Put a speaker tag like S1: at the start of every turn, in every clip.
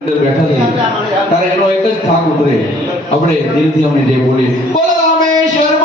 S1: બેઠા તારે એનો એક જ થાક ઉતરે. આપણે દિલથી અમને જે બોલીએ. બોલો રામેશ્વર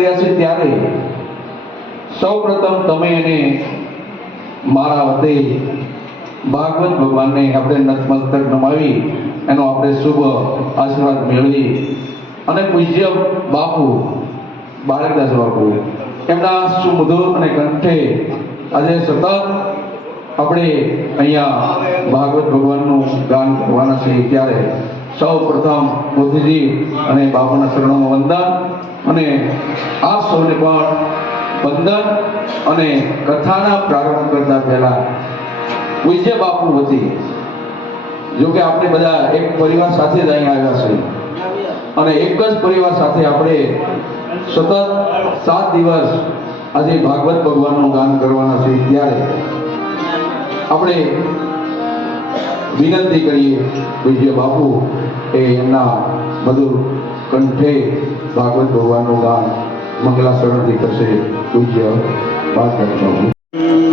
S1: રહ્યા છે ત્યારે સૌ પ્રથમ તમે એને મારા વતે ભાગવત ભગવાનને આપણે નતમસ્તક નમાવી, એનો આપણે શુભ આશીર્વાદ મેળવી. અને પૂજ્ય બાપુ, બાળકદાસ બાપુ, એમના સુમધુર અને કંઠે આજે સતત આપણે અહીંયા ભાગવત ભગવાનનું ગાન કરવાના છીએ ત્યારે સૌ પ્રથમ બુદ્ધિજી અને બાપુના શરણોમાં વંદન. અને આપ સૌને પણ વંદન અને કથાના પ્રારંભ કરતા પહેલા પૂજ્ય બાપુ વતી જો કે આપણે બધા એક પરિવાર સાથે જ અહીં આવ્યા છીએ. અને એક જ પરિવાર સાથે આપણે સતત સાત દિવસ આજે ભાગવત ભગવાનનું ગાન કરવાના છે ત્યારે આપણે વિનંતી કરીએ પૂજ્ય બાપુ એ એમના મધુર કંઠે ભાગવત ભગવાનનું ગાન મંગલાચરણથી કરશે પૂજ્ય ભાગવત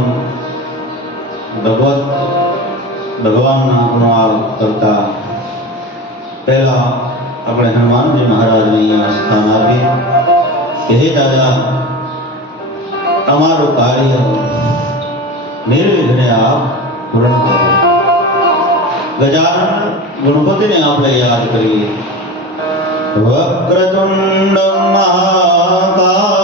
S1: સૌ પ્રથમ ભગવત ભગવાનના ગુણવાલ કરતા પહેલા આપણે હનુમાનજી મહારાજને અહીંયા સ્થાન આપીએ કે હે દાદા, અમારું કાર્ય નિર્વિઘ્ને આપ પૂર્ણ કરો. ગજાનન ગણપતિને આપણે યાદ કરીએ. વક્રતુંડ મહાકાય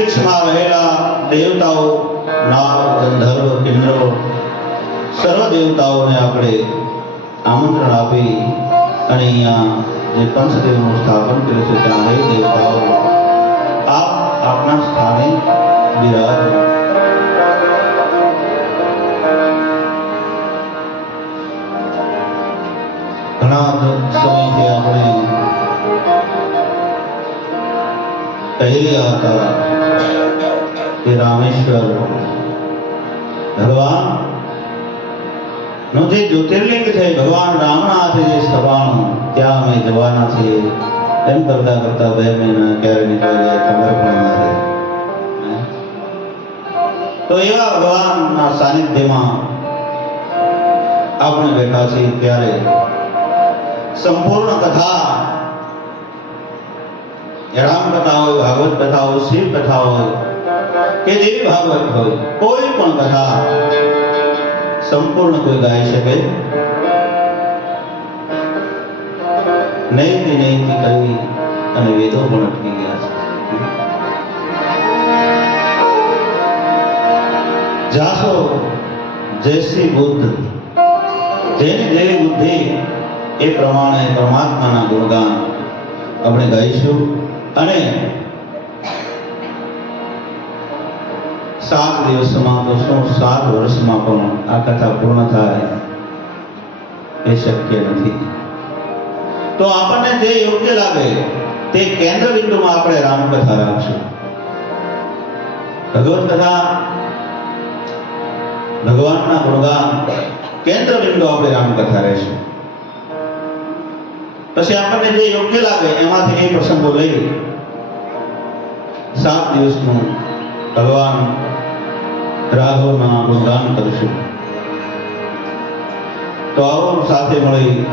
S1: અંતરિક્ષમાં રહેલા દેવતાઓ, નાગ, ગંધર્વ, કિન્નરો, સર્વ દેવતાઓને આપણે આમંત્રણ આપી અને અહીંયા જે પંચદેવનું સ્થાપન કર્યું છે, ત્યાં હે દેવતાઓ આપ આપના સ્થાને બિરાજ ઘણા સમયથી આપણે કહી રહ્યા હતા. કે રામેશ્વર ભગવાનનું જે જ્યોતિર્લિંગ છે ભગવાન રામના હાથે જે સ્થપાણું ત્યાં અમે જવાના છીએ એમ કરતા કરતા બે મહિના ક્યારે નીકળી જાય ખબર પણ ના રહે હે? તો એવા ભગવાનના સાનિધ્યમાં આપણે બેઠા છીએ ત્યારે સંપૂર્ણ કથા રામ કથા હોય ભાગવત કથા હોય શિવ કથા હોય કે દેવી ભાગવત હોય, કોઈ પણ કથા સંપૂર્ણ કોઈ ગાઈ શકે નહીંથી નહીંથી કહી અને વેદો પણ અટકી ગયા છે. જાસો જયશ્રી બુદ્ધ. જેની જેવી બુદ્ધિ એ પ્રમાણે પરમાત્માના ગુણગાન આપણે ગાઈશું અને સાત દિવસમાં દોસ્તો સાત વર્ષમાં પણ આ કથા પૂર્ણ થાય એ શક્ય નથી. તો આપણને જે યોગ્ય લાગે તે કેન્દ્ર બિંદુમાં આપણે રામકથા રાખશું. ભગવત કથા ભગવાનના ગુણગાન કેન્દ્ર બિંદુ આપણે રામકથા રહેશે. પછી આપણને જે યોગ્ય લાગે એમાંથી એ પ્રસંગો લઈ સાત દિવસનું ભગવાન રાઘવના ગુણગાન કરીશું. તો આવો સાથે મળી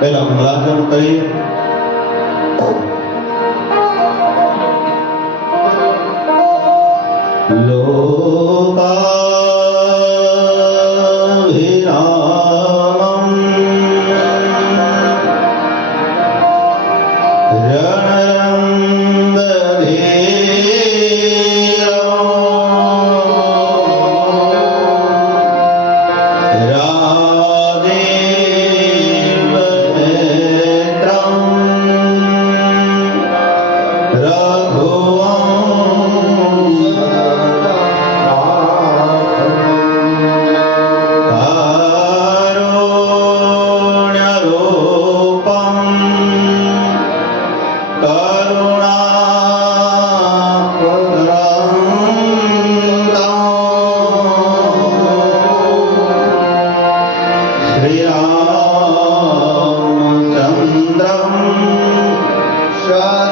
S1: પહેલા મંગલાચરણ કરીએ. લોકાભિરામम् Shiva.